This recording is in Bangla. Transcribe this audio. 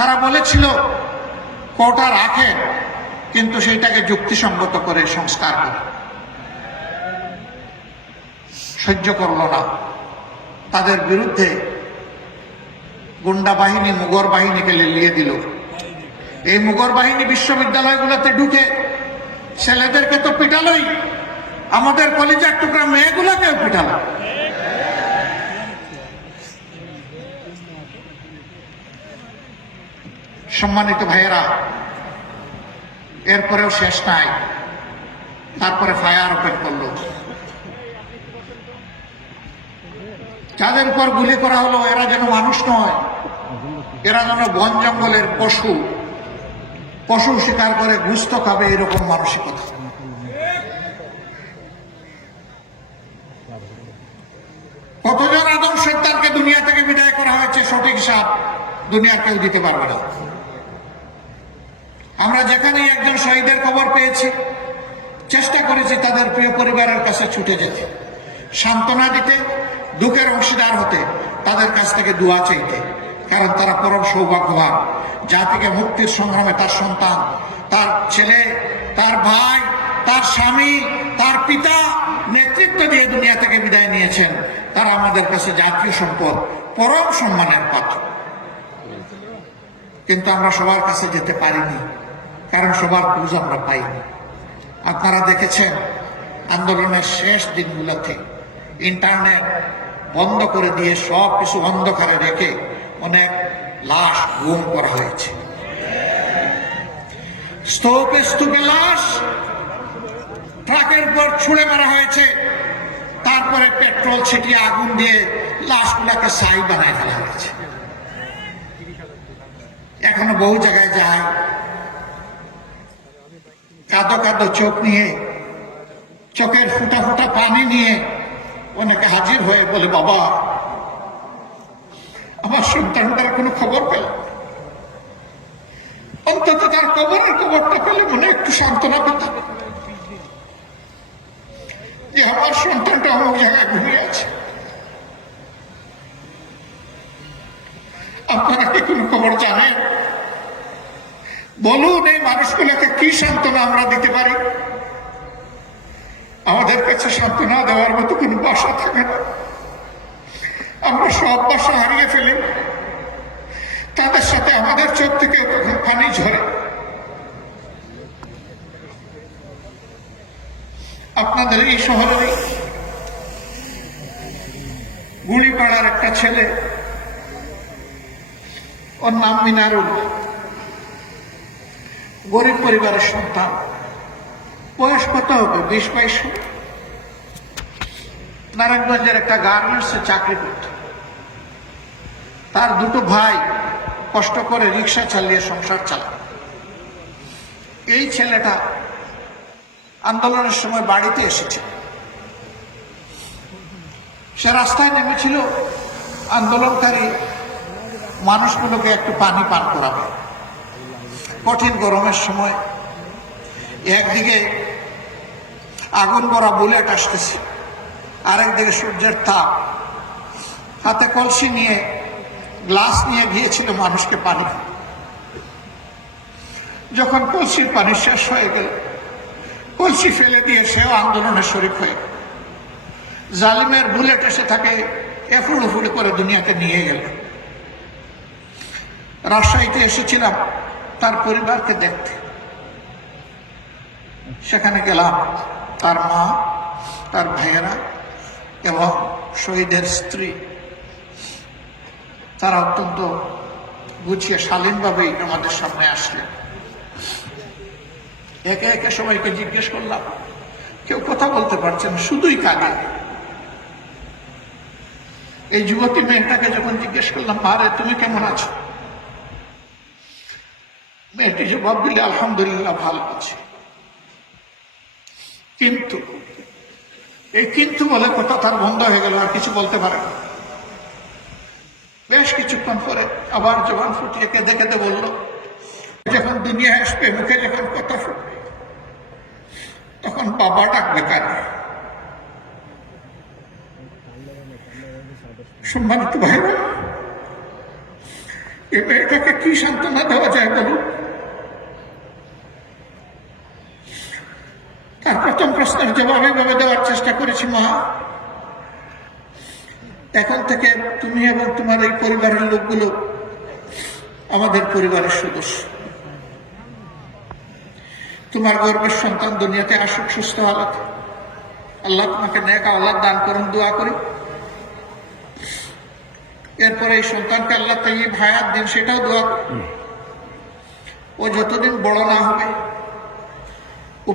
তারা বলেছিল, কোটা রাখেন, কিন্তু সেইটাকে যুক্তিসঙ্গত করে সংস্কার করে সহ্য করল না। তাদের বিরুদ্ধে গুন্ডা বাহিনী মুগর বাহিনীকে লেলিয়ে দিল। এই মুগর বাহিনী বিশ্ববিদ্যালয়গুলোতে ঢুকে ছেলেদেরকে তো পিটালই, আমাদের কলিজার টুকরা মেয়েগুলোকেও পিটালো। সম্মানিত ভাইয়েরা, এরপরেও শেষ নাই। তারপরে ফায়ার ওপেন করল। যাদের উপর গুলি করা হলো, এরা যেন মানুষ নয়, এরা যেন বন জঙ্গলের পশু। পশু শিকার করে গুস্ত খাবে, এরকম মানসিকতা। কতজন আদম সত্তারকে দুনিয়া থেকে বিদায় করা হয়েছে? সঠিক হিসাব দুনিয়ার কেউ দিতে পারবে না। আমরা যেখানেই একজন শহীদের খবর পেয়েছি, চেষ্টা করেছি তাদের প্রিয় পরিবারের কাছে ছুটে যেতে, সান্ত্বনা দিতে, দুঃখের অংশীদার হতে, তাদের কাছ থেকে দোয়া চাইতে, কারণ তারা পরম সৌভাগ্যবান জাতিকে মুক্তির সংগ্রামে তার সন্তান, তার ছেলে, তার ভাই, তার স্বামী, তার পিতা নেতৃত্ব দিয়ে দুনিয়া থেকে বিদায় নিয়েছেন। তারা আমাদের কাছে জাতীয় সম্পদ, পরম সম্মানের পাত্র। কিন্তু আমরা সবার কাছে যেতে পারিনি। কারণ সবার খোঁজ আমরা পাইনি আপনারা দেখেছেন আন্দোলনের শেষ দিনগুলোতে ইন্টারনেট বন্ধ করে দিয়ে সব কিছু অন্ধকারে রেখে অনেক লাশ গুম করা হয়েছে। স্তূপে স্তূপে লাশ ট্রাকের পর ছুঁড়ে মারা হয়েছে। তারপরে পেট্রোল ছিটিয়ে আগুন দিয়ে লাশগুলাকে সাই বানায় ফেলা হয়েছে। এখনও বহু জায়গায় যায় কাদো কাদো চোখ নিয়ে, চোখের ফুটা ফুটা পানি নিয়ে অনেকে হাজির হয়ে বলে, বাবা, আমার সন্তানটার কোনো খবর পেল অন্তত তার কবরের খবরটা পেলে মনে একটু সান্ত্বনা পেতাম। যে আমার সন্তানটা অমুক জায়গায় ঘুমিয়ে আছে। আপনারা কি কোনো খবর জানেন? বলুন এই মানুষগুলোকে কি সান্ত্বনা আমরা দিতে পারি? আমাদের কাছে সান্ত্বনা দেওয়ার মতো কোনো বাসা থাকে না। আমরা সব বাসা হারিয়ে ফেলি। তাদের সাথে আমাদের চোখ থেকে পানি ঝরে। আপনাদের এই শহরে গুলিপাড়ার একটা ছেলে, ওর নাম মিনারুল। গরিব পরিবারের সন্তান। বয়স কত হবে? বিশ, বাইশ? নারায়ণগঞ্জের একটা গার্মেন্টসে চাকরি করত। তার দুটো ভাই কষ্ট করে রিক্সা চালিয়ে সংসার চালায় এই ছেলেটা আন্দোলনের সময় বাড়িতে এসেছে। সে রাস্তায় নেমেছিল। আন্দোলনকারী মানুষগুলোকে একটু পানি পান করাবে। কঠিন গরমের সময় একদিকে আগুন করা বুলেট আসতেছে আরেকদিকে সূর্যের তাপ। হাতে কলসি নিয়ে, গ্লাস নিয়ে গিয়েছিল মানুষকে পানি। যখন কলসির পানি শেষ হয়ে গেল, কলসি ফেলে দিয়ে সেও আন্দোলনে শরিক হয়ে। জালিমের বুলেট এসে তাকে এফুড় উফুড় করে দুনিয়াকে নিয়ে গেল। রাজশাহীতে এসেছিলাম তার পরিবারকে দেখতে। সেখানে গেলাম, তার মা, তার ভাইয়েরা এবং শহীদের স্ত্রী। তারা অত্যন্ত গুছিয়ে, শালীনভাবেই আমাদের সামনে আসলেন। একে একে সবাইকে জিজ্ঞেস করলাম, কেউ কথা বলতে পারছে না শুধুই কাঁদে। এই যুবতী মেয়েটাকে যখন জিজ্ঞেস করলাম মারে তুমি কেমন আছো? মেয়েটি জবাব দিলে আলহামদুলিল্লাহ ভালো আছে। কিন্তু, এই কিন্তু বলে কথা তার বন্ধ হয়ে গেল, আর কিছু বলতে পারে না। বেশ কিছুক্ষণ পরে আবার জবান ফুটিয়ে কেঁদে কেঁদে বলল, যখন দুনিয়া আসবে, মুখে যখন কথা ফুটবে, তখন বাবা ডাকবে কানে। সম্মানিত ভাইরা এই মেয়েটাকে কি সান্ত্বনা দেওয়া যায় বলুন? তার প্রথম প্রশ্নের জবাব এইভাবে দেওয়ার চেষ্টা করেছি, মা। এখন থেকে তুমি এবং তোমার এই পরিবারের লোকগুলো আমাদের পরিবারের সদস্য। তোমার গর্বের সন্তান দুনিয়াতে আসুক, সুস্থ হালত আল্লাহ তোমাকে নেক আল্লাহ দান করুন, দোয়া করি। এরপরে এই সন্তানকে আল্লাহ তাই ভায়াত দিন, সেটাও দোয়া। ও যতদিন বড় না হবে